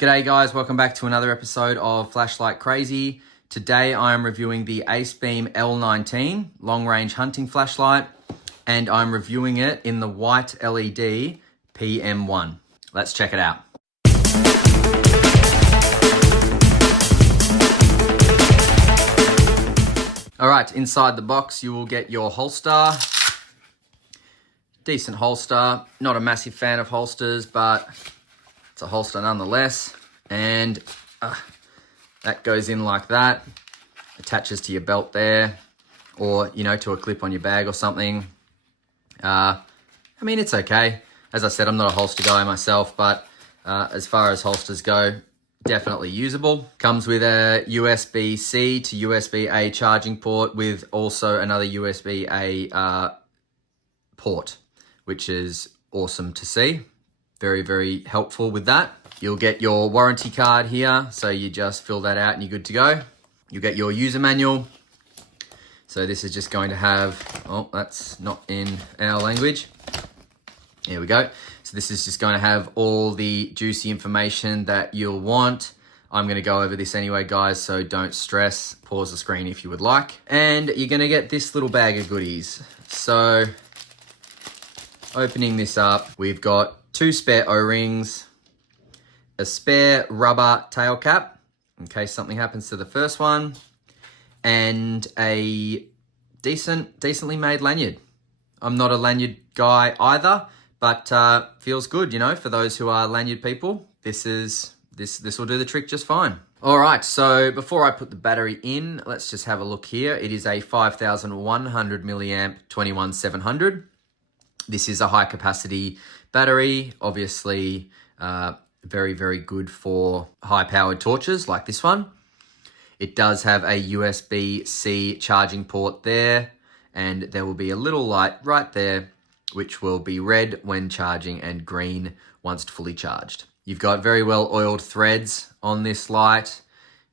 G'day guys, welcome back to another episode of Flashlight Crazy. Today I am reviewing the Acebeam L19 long-range hunting flashlight, and I'm reviewing it in the white LED PM1. Let's check it out. Alright, inside the box you will get your holster. Decent holster, not a massive fan of holsters, but it's a holster nonetheless, and that goes in like that, attaches to your belt there, or to a clip on your bag or something. I mean, it's okay. As I said, I'm not a holster guy myself, but as far as holsters go, definitely usable. Comes with a USB-C to USB-A charging port with also another USB-A port, which is awesome to see. Very, very helpful with that. You'll get your warranty card here, so you just fill that out and you're good to go. You'll get your user manual. So this is just going to have, oh, that's not in our language. Here we go. So this is just going to have all the juicy information that you'll want. I'm going to go over this anyway, guys, so don't stress. Pause the screen if you would like. And you're going to get this little bag of goodies. So opening this up, we've got 2 spare O-rings, a spare rubber tail cap in case something happens to the first one, and a decently made lanyard. I'm not a lanyard guy either, but feels good, for those who are lanyard people. This will do the trick just fine. All right, so before I put the battery in, let's just have a look here. It is a 5100 milliamp 21700. This is a high capacity battery, obviously very, very good for high powered torches like this one. It does have a USB-C charging port there, and there will be a little light right there, which will be red when charging and green once fully charged. You've got very well oiled threads on this light.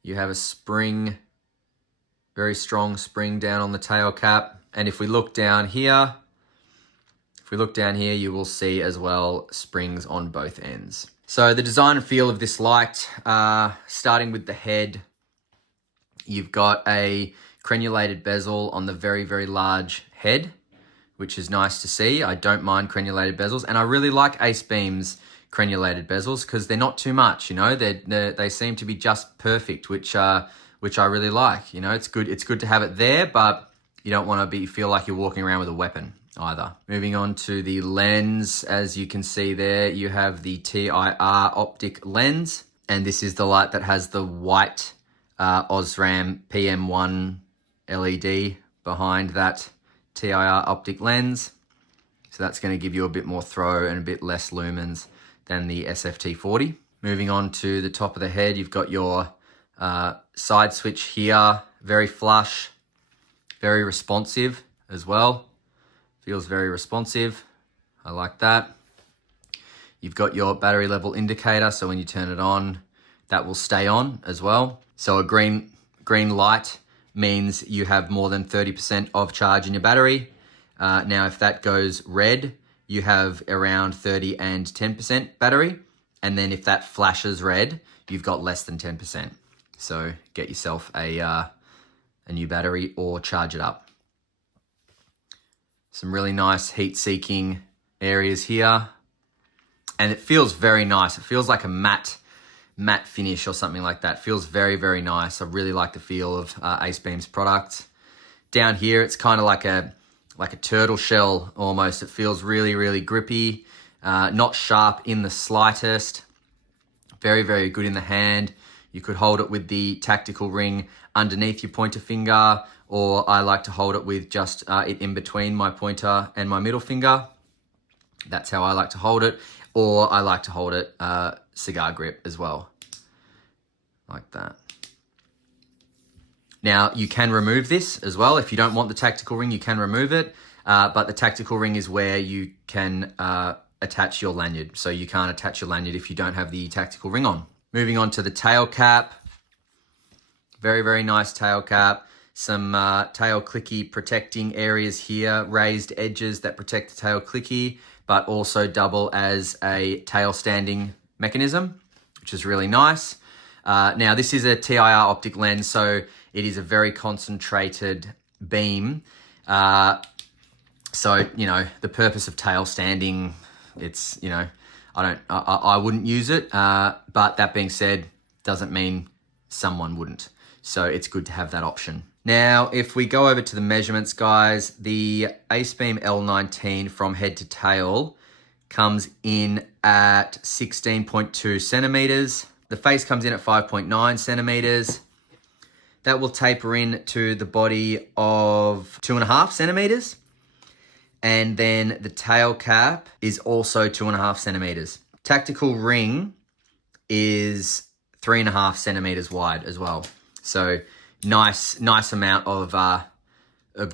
You have a spring, very strong spring down on the tail cap. And if we look down here, you will see as well springs on both ends. So the design and feel of this light, starting with the head, you've got a crenulated bezel on the very, very large head, which is nice to see. I don't mind crenulated bezels, and I really like Acebeam's crenulated bezels because they're not too much, they seem to be just perfect, which I really like. It's good to have it there, but you don't want to feel like you're walking around with a weapon either. Moving on to the lens, as you can see there, you have the TIR optic lens, and this is the light that has the white Osram PM1 LED behind that TIR optic lens. So that's going to give you a bit more throw and a bit less lumens than the SFT40. Moving on to the top of the head, you've got your side switch here, very flush, very responsive as well. Feels very responsive. I like that. You've got your battery level indicator, so when you turn it on, that will stay on as well. So a green light means you have more than 30% of charge in your battery. Now, if that goes red, you have around 30 and 10% battery. And then if that flashes red, you've got less than 10%. So get yourself a new battery or charge it up. Some really nice heat-seeking areas here. And it feels very nice. It feels like a matte finish or something like that. Feels very, very nice. I really like the feel of Acebeam's product. Down here, it's kind of like a turtle shell almost. It feels really, really grippy, not sharp in the slightest. Very, very good in the hand. You could hold it with the tactical ring underneath your pointer finger, or I like to hold it with just it in between my pointer and my middle finger. That's how I like to hold it. Or I like to hold it cigar grip as well, like that. Now, you can remove this as well. If you don't want the tactical ring, you can remove it. But the tactical ring is where you can attach your lanyard. So you can't attach your lanyard if you don't have the tactical ring on. Moving on to the tail cap. Very, very nice tail cap. Some tail clicky protecting areas here. Raised edges that protect the tail clicky, but also double as a tail standing mechanism, which is really nice. Now, this is a TIR optic lens, so it is a very concentrated beam. So, you know, the purpose of tail standing, it's, you know, I wouldn't use it. But that being said, doesn't mean someone wouldn't. So it's good to have that option. Now, if we go over to the measurements, guys, the Acebeam L19 from head to tail comes in at 16.2 centimeters. The face comes in at 5.9 centimeters. That will taper in to the body of 2.5 centimeters. And then the tail cap is also 2.5 centimeters. Tactical ring is 3.5 centimeters wide as well. So nice amount of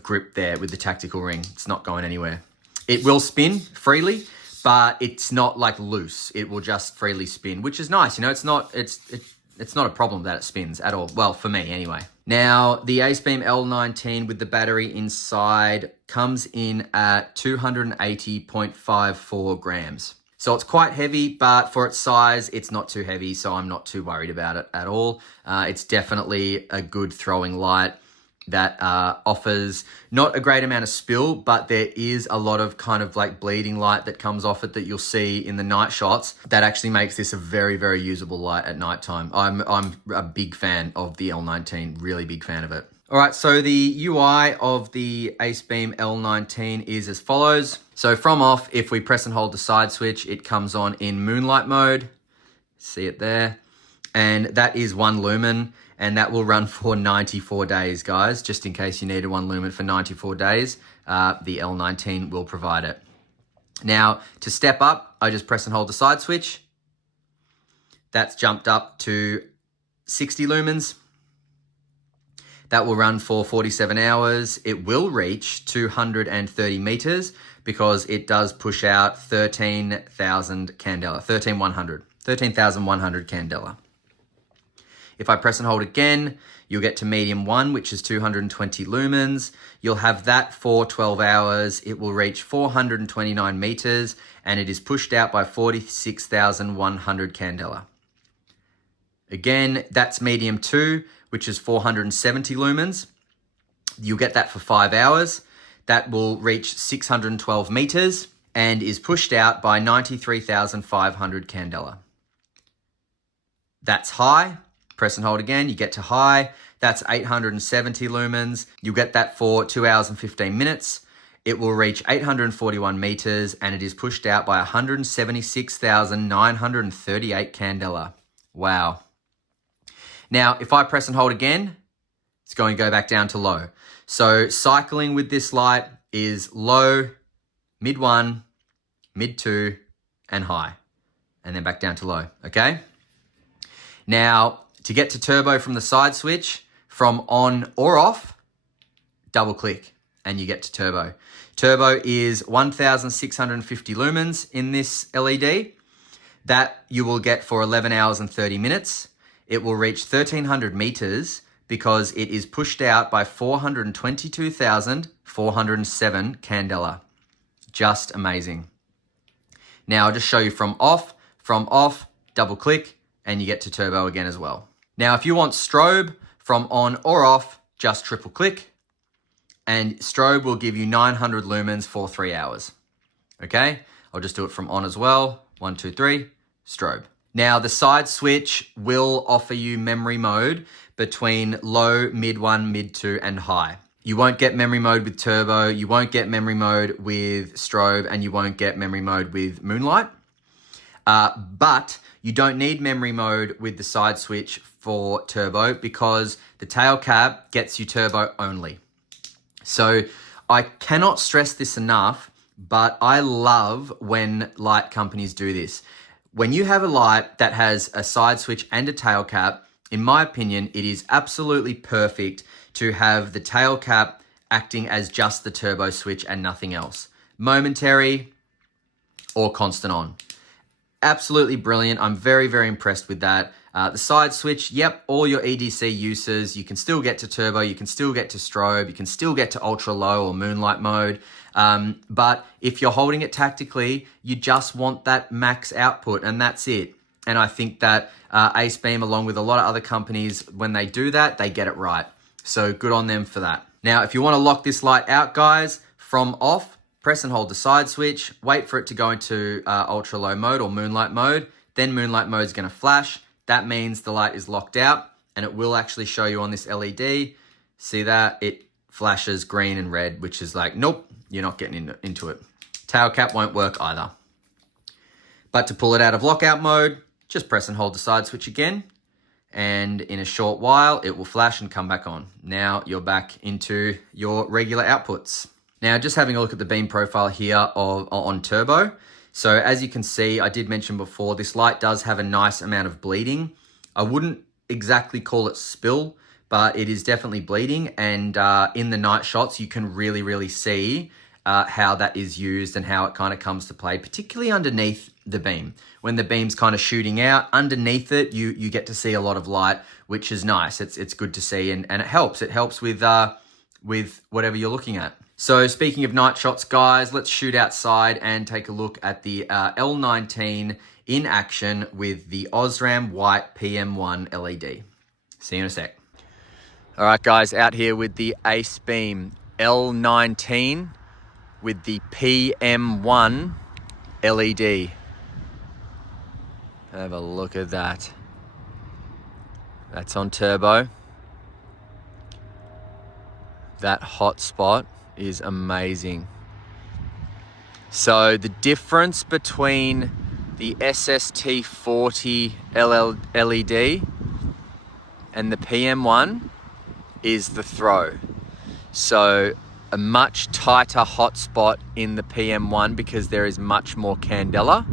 grip there with the tactical ring. It's not going anywhere. It will spin freely, but it's not like loose. It will just freely spin, which is nice. You know, it's not a problem that it spins at all. Well, for me anyway. Now, the Acebeam L19 with the battery inside comes in at 280.54 grams. So it's quite heavy, but for its size, it's not too heavy, so I'm not too worried about it at all. It's definitely a good throwing light that offers not a great amount of spill, but there is a lot of kind of like bleeding light that comes off it that you'll see in the night shots. That actually makes this a very, very usable light at nighttime. I'm a big fan of the L19, really big fan of it. All right, so the UI of the Acebeam L19 is as follows. So from off, if we press and hold the side switch, it comes on in moonlight mode. See it there. And that is 1 lumen, and that will run for 94 days, guys. Just in case you needed 1 lumen for 94 days, the L19 will provide it. Now, to step up, I just press and hold the side switch. That's jumped up to 60 lumens. That will run for 47 hours. It will reach 230 meters because it does push out 13,000 candela, 13,100 candela. If I press and hold again, you'll get to medium 1, which is 220 lumens. You'll have that for 12 hours. It will reach 429 meters, and it is pushed out by 46,100 candela. Again, that's medium 2, which is 470 lumens. You'll get that for 5 hours. That will reach 612 meters and is pushed out by 93,500 candela. That's high. Press and hold again, you get to high. That's 870 lumens. You'll get that for 2 hours and 15 minutes. It will reach 841 meters and it is pushed out by 176,938 candela. Wow. Now, if I press and hold again, it's going to go back down to low. So cycling with this light is low, mid 1, mid 2, and high. And then back down to low, okay? Now, to get to turbo from the side switch, from on or off, double click and you get to turbo. Turbo is 1,650 lumens in this LED. That you will get for 11 hours and 30 minutes. It will reach 1,300 meters because it is pushed out by 422,407 candela. Just amazing. Now I'll just show you from off, double click, and you get to turbo again as well. Now, if you want strobe from on or off, just triple click, and strobe will give you 900 lumens for 3 hours. Okay, I'll just do it from on as well. 1, 2, 3, strobe. Now, the side switch will offer you memory mode between low, mid 1, mid 2, and high. You won't get memory mode with turbo, you won't get memory mode with strobe, and you won't get memory mode with moonlight. But you don't need memory mode with the side switch for turbo because the tail cap gets you turbo only. So I cannot stress this enough, but I love when light companies do this. When you have a light that has a side switch and a tail cap, in my opinion, it is absolutely perfect to have the tail cap acting as just the turbo switch and nothing else. Momentary or constant on. Absolutely brilliant. I'm very, very impressed with that. The side switch, yep, all your EDC uses, you can still get to turbo, you can still get to strobe, you can still get to ultra low or moonlight mode. But if you're holding it tactically, you just want that max output and that's it. And I think that Acebeam, along with a lot of other companies, when they do that, they get it right. So good on them for that. Now, if you want to lock this light out, guys, from off, press and hold the side switch, wait for it to go into ultra low mode or moonlight mode. Then moonlight mode is going to flash. That means the light is locked out, and it will actually show you on this LED. See that? It flashes green and red, which is like, nope, you're not getting into it. Tail cap won't work either. But to pull it out of lockout mode, just press and hold the side switch again, and in a short while, it will flash and come back on. Now you're back into your regular outputs. Now, just having a look at the beam profile here on turbo. So as you can see, I did mention before, this light does have a nice amount of bleeding. I wouldn't exactly call it spill, but it is definitely bleeding. And in the night shots, you can really see how that is used and how it kind of comes to play, particularly underneath the beam. When the beam's kind of shooting out, underneath it, you get to see a lot of light, which is nice. It's good to see, and it helps. It helps with whatever you're looking at. So speaking of night shots, guys, let's shoot outside and take a look at the L19 in action with the Osram white PM1 LED. See you in a sec. All right, guys, out here with the Acebeam L19 with the PM1 LED. Have a look at that. That's on turbo. That hot spot is amazing. So the difference between the SST40 LED and the PM1 is the throw. So a much tighter hot spot in the PM1 because there is much more candela,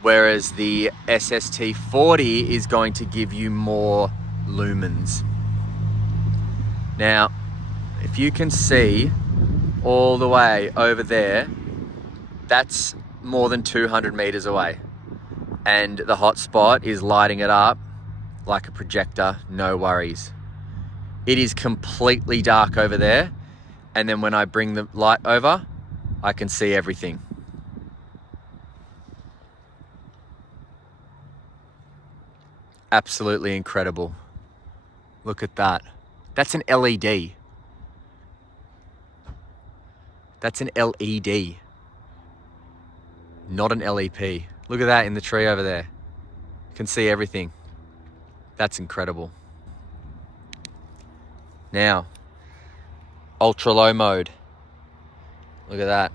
whereas the SST40 is going to give you more lumens. Now, if you can see all the way over there, that's more than 200 meters away. And the hot spot is lighting it up like a projector, no worries. It is completely dark over there. And then when I bring the light over, I can see everything. Absolutely incredible. Look at that. That's an LED. That's an LED, not an LEP. Look at that in the tree over there. You can see everything. That's incredible. Now, ultra low mode. Look at that.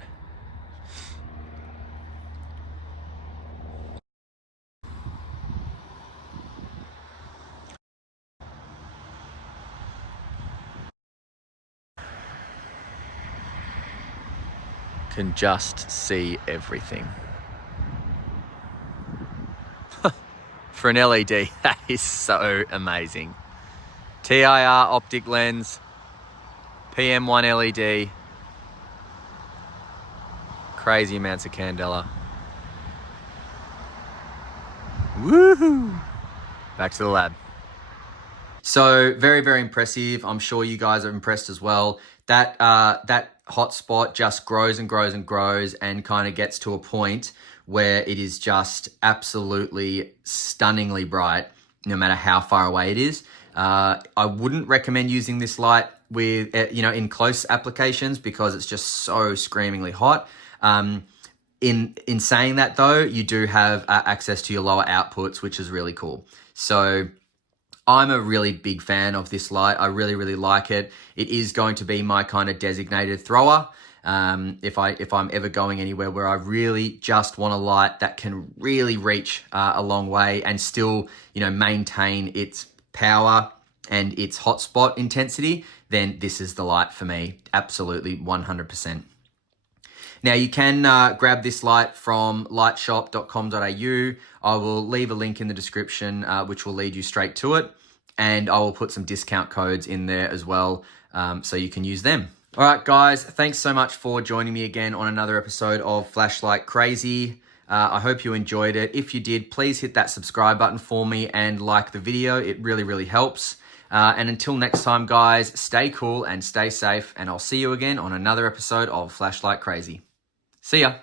Can just see everything. For an LED, that is so amazing. TIR optic lens, PM1 LED, crazy amounts of candela. Woohoo! Back to the lab. So very impressive. I'm sure you guys are impressed as well. That hot spot just grows and grows and grows and kind of gets to a point where it is just absolutely stunningly bright, no matter how far away it is. I wouldn't recommend using this light with, in close applications because it's just so screamingly hot. In saying that though, you do have access to your lower outputs, which is really cool. So I'm a really big fan of this light. I really like it. It is going to be my kind of designated thrower. If I'm ever going anywhere where I really just want a light that can really reach a long way and still, maintain its power and its hotspot intensity, then this is the light for me. Absolutely 100%. Now you can grab this light from lightshop.com.au. I will leave a link in the description, which will lead you straight to it. And I will put some discount codes in there as well, so you can use them. All right, guys, thanks so much for joining me again on another episode of Flashlight Crazy. I hope you enjoyed it. If you did, please hit that subscribe button for me and like the video. It really helps. And until next time, guys, stay cool and stay safe. And I'll see you again on another episode of Flashlight Crazy. See ya.